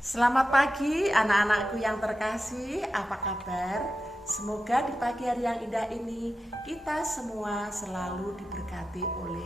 Selamat pagi anak-anakku yang terkasih, apa kabar? Semoga di pagi hari yang indah ini kita semua selalu diberkati oleh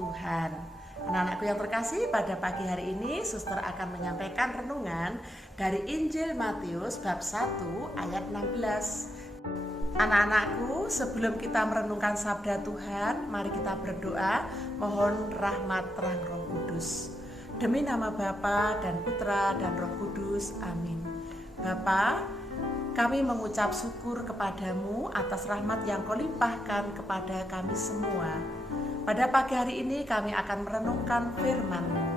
Tuhan. Anak-anakku yang terkasih, pada pagi hari ini Suster akan menyampaikan renungan dari Injil Matius bab 1 ayat 16. Anak-anakku, sebelum kita merenungkan sabda Tuhan, mari kita berdoa mohon rahmat terang Roh Kudus. Demi nama Bapa dan Putra dan Roh Kudus, amin. Bapa, kami mengucap syukur kepadamu atas rahmat yang kau limpahkan kepada kami semua. Pada pagi hari ini kami akan merenungkan firman-Mu.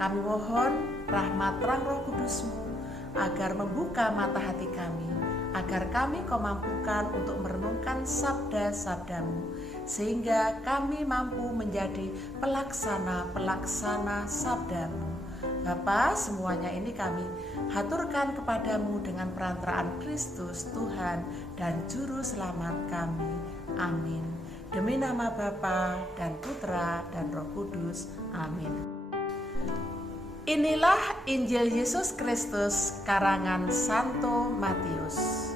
Kami mohon rahmat terang Roh Kudus-Mu agar membuka mata hati kami, agar kami kau mampukan untuk merenungkan sabda-sabda-Mu, sehingga kami mampu menjadi pelaksana sabda-Mu. Bapa, semuanya ini kami haturkan kepadamu dengan perantaraan Kristus Tuhan dan Juru Selamat kami. Amin. Demi nama Bapa dan Putra dan Roh Kudus. Amin. Inilah Injil Yesus Kristus karangan Santo Matius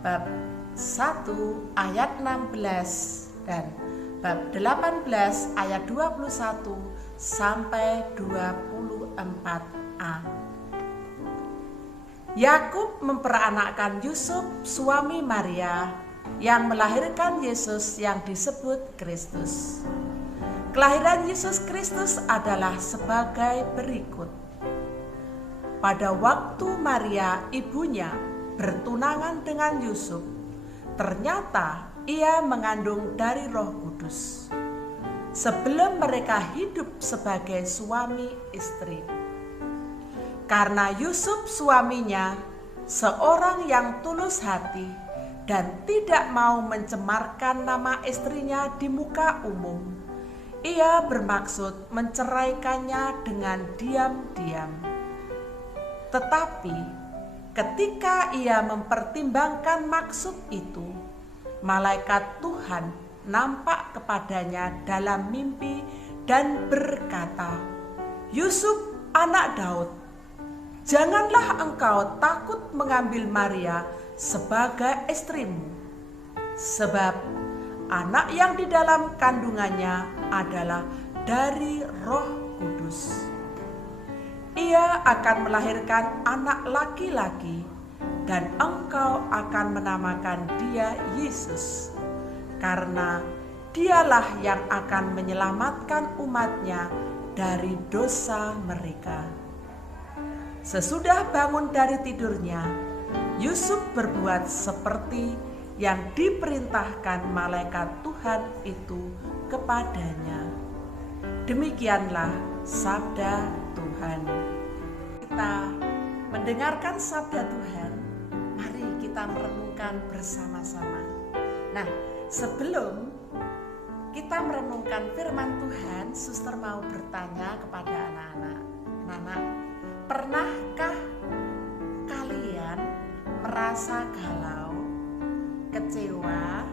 bab 1 ayat 16 dan bab 18 ayat 21 sampai 24a. Yakub memperanakkan Yusuf suami Maria yang melahirkan Yesus yang disebut Kristus. Kelahiran Yesus Kristus adalah sebagai berikut. Pada waktu Maria ibunya bertunangan dengan Yusuf, ternyata ia mengandung dari Roh Kudus. Sebelum mereka hidup sebagai suami istri. Karena Yusuf suaminya seorang yang tulus hati dan tidak mau mencemarkan nama istrinya di muka umum, ia bermaksud menceraikannya dengan diam-diam. Tetapi ketika ia mempertimbangkan maksud itu, malaikat Tuhan nampak kepadanya dalam mimpi dan berkata, "Yusuf, anak Daud, janganlah engkau takut mengambil Maria sebagai istrimu, sebab anak yang di dalam kandungannya adalah dari Roh Kudus. Ia akan melahirkan anak laki-laki, dan engkau akan menamakan dia Yesus, karena dialah yang akan menyelamatkan umatnya dari dosa mereka." Sesudah bangun dari tidurnya, Yusuf berbuat seperti yang diperintahkan malaikat Tuhan itu kepadanya. Demikianlah sabda Tuhan. Kita mendengarkan sabda Tuhan, mari kita merenungkan bersama-sama. Nah, sebelum kita merenungkan firman Tuhan, Suster mau bertanya kepada anak-anak. Anak-anak, pernahkah kalian merasa galau, kecewa,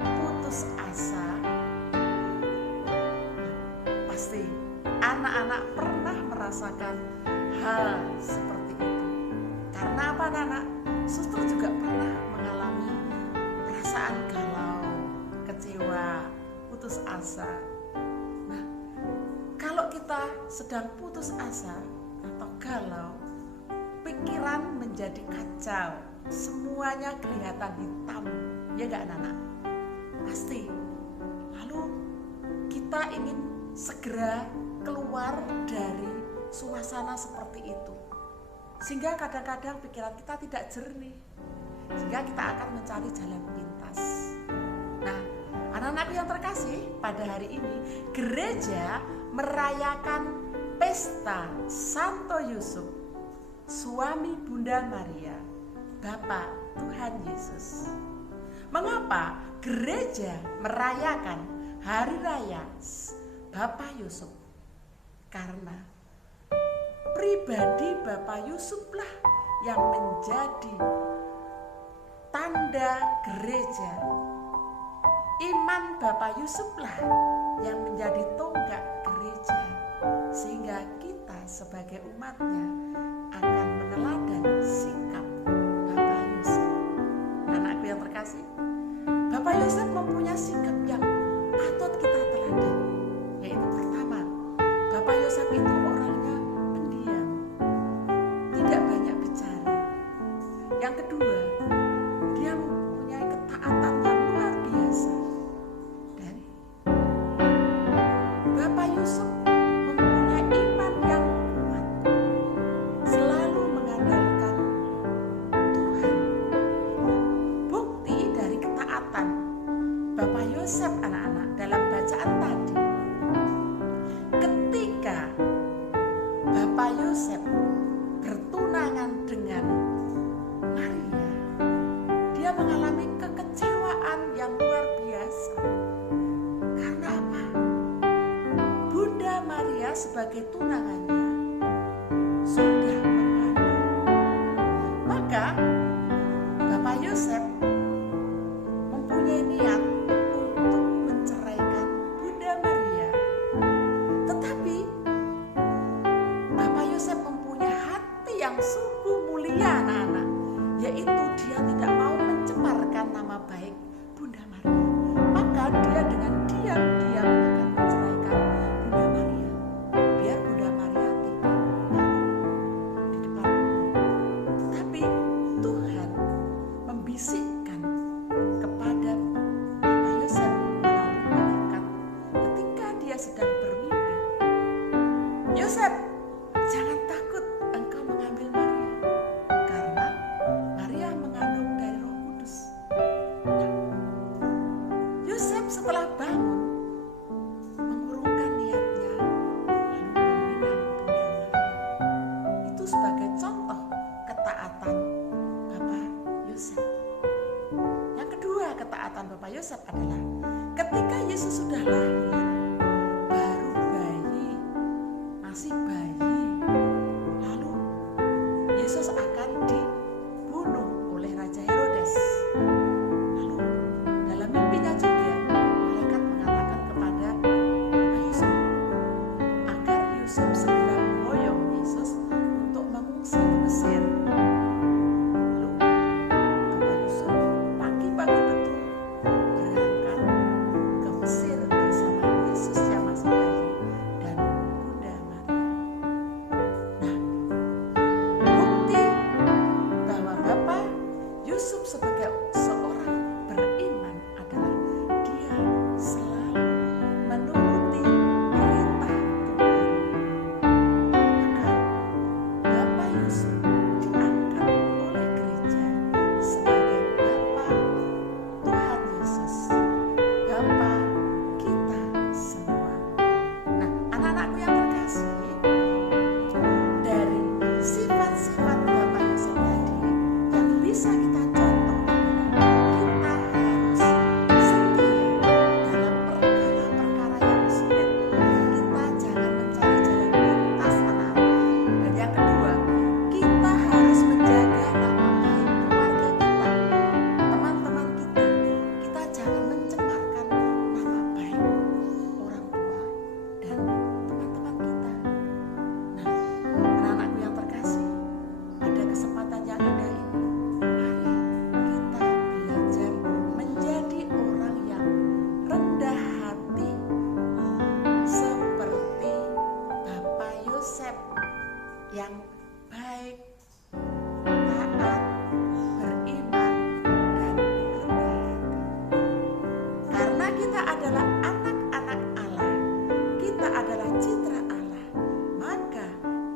putus asa? Pasti anak-anak pernah merasakan hal seperti itu. Karena apa, anak-anak? Suster juga pernah mengalami perasaan galau, kecewa, putus asa. Nah, kalau kita sedang putus asa atau galau, pikiran menjadi kacau, semuanya kelihatan hitam, ya gak anak-anak? Pasti. Lalu kita ingin segera keluar dari suasana seperti itu, sehingga kadang-kadang pikiran kita tidak jernih, sehingga kita akan mencari jalan pintas. Nah, anak-anakku yang terkasih, pada hari ini gereja merayakan pesta Santo Yusuf, suami Bunda Maria, Bapa Tuhan Yesus. Mengapa gereja merayakan hari raya Bapak Yusuf? Karena pribadi Bapak Yusuflah yang menjadi tanda gereja. Iman Bapak Yusuflah yang menjadi tonggak gereja, sehingga kita sebagai umatnya yang kedua, dia mempunyai ketaatan yang luar biasa. Dan Bapak Yusuf mempunyai iman yang kuat, selalu mengandalkan Tuhan. Bukti dari ketaatan Bapak Yosef anak-anak dalam bacaan tadi, ketika Bapak Yosef bertunangan dengan Maria, dia mengalami kekecewaan yang luar biasa. Karena apa? Bunda Maria sebagai tunangannya sudah mengandung. Maka Bapak Yosef mempunyai niat untuk menceraikan Bunda Maria. Tetapi Bapak Yosef mempunyai hati yang sungguh mulia anak-anak, yaitu dia tidak mau mencemarkan nama baik Bunda Maria. Maka dia dengan diam-diam akan menceraikan Bunda Maria, biar Bunda Maria tidak malu di depan umum. Tetapi Tuhan membisikkan kepada Bapak Yosef melalui malaikat ketika dia sedang bermimpi, "Yosef, jangan takut engkau mengambil Maria, karena Maria mengandung dari Roh Kudus." Nah, Yosef setelah bangun mengurungkan niatnya, lalu meminang Bunda Maria. Itu sebagai contoh ketaatan Bapak Yosef. Yang kedua, ketaatan Bapak Yosef adalah ketika Yesus sudah lahir, baru bayi, masih bayi, lalu Yesus akan dibunuh oleh Raja Herodes. Lalu dalam mimpinya juga malaikat mengatakan kepada Bapak Yusuf agar Yusuf segera memboyong Yesus untuk mengungsi di Mesir. Lalu Bapak Yusuf pagi-pagi betul berangkat ke Mesir bersama Yesus yang masih bayi dan Bunda Maria. Nah, bukti bahwa Bapak Yusuf sebagai seorang beriman adalah dia selalu menuruti perintah Tuhan. Maka Bapak Yusuf diangkat oleh gereja sebagai Bapa Tuhan Yesus, Bapa kita semua. Nah, anak-anakku yang terkasih, dari sifat-sifat Bapak Yosef tadi yang bisa kita contoh, kita harus setia dalam perkara-perkara yang sulit. Kita jangan mencari jalan pintas anak-anak. Dan yang kedua, kita harus menjaga nama baik keluarga kita, teman-teman kita. Kita jangan mencemarkan nama baik orang tua dan teman-teman kita. Nah, anak-anakku yang terkasih, pada kesempatan yang indah ini, mari kita belajar menjadi orang yang rendah hati seperti Bapak Yosef yang baik, taat, beriman, dan rendah hati. Karena kita adalah anak-anak Allah, kita adalah citra Allah, maka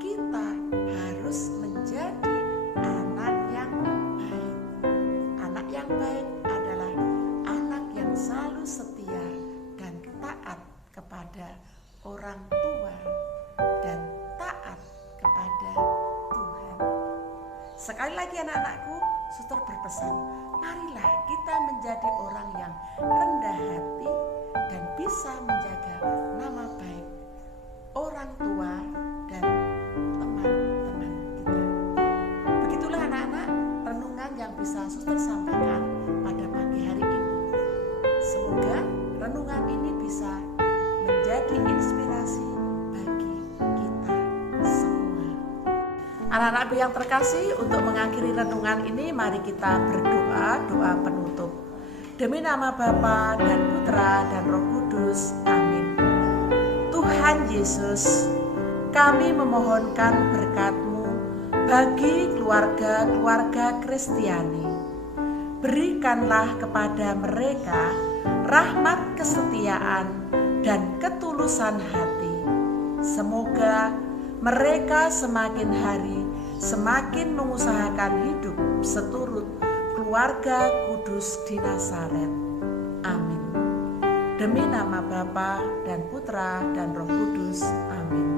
kita harus menjadi anak yang baik. Anak yang baik adalah anak yang selalu setia dan taat kepada orang tua dan taat kepada Tuhan. Sekali lagi anak-anakku, suster berpesan, marilah kita menjadi orang yang rendah hati dan bisa menjaga nama baik orang tua dan teman-teman kita. Begitulah anak-anak renungan yang bisa suster sampaikan pada pagi hari ini. Semoga renungan ini bisa menjadi inspirasi bagi kita semua. Anak-anakku yang terkasih, untuk mengakhiri renungan ini mari kita berdoa, doa penutup. Demi nama Bapa dan Putra dan Roh Kudus. Amin. Tuhan Yesus, kami memohonkan berkat-Mu bagi keluarga-keluarga Kristiani. Berikanlah kepada mereka rahmat kesetiaan dan ketulusan hati. Semoga mereka semakin hari semakin mengusahakan hidup seturut keluarga kudus di Nazaret. Amin. Demi nama Bapa dan Putra dan Roh Kudus. Amin.